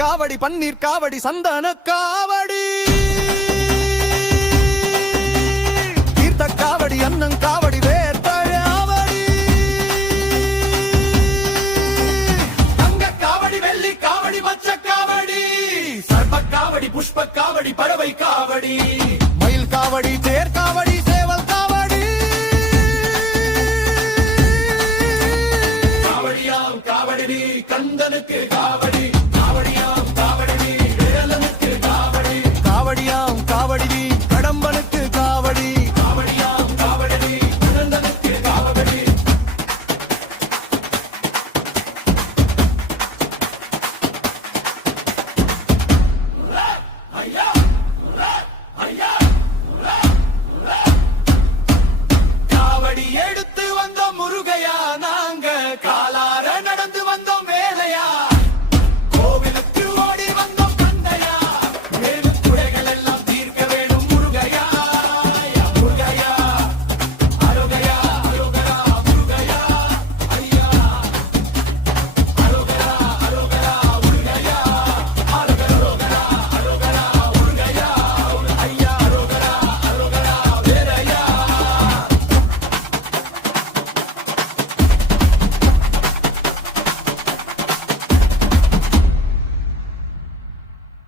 காவடி பன்னீர் காவடி சந்தன காவடி தீர்த்த காவடி அன்னங் காவடி வேர்த்தழாவடி தங்க காவடி வெள்ளி காவடி பச்சை காவடி சர்ப காவடி புஷ்ப காவடி பறவை காவடி மயில் காவடி தேர் காவடி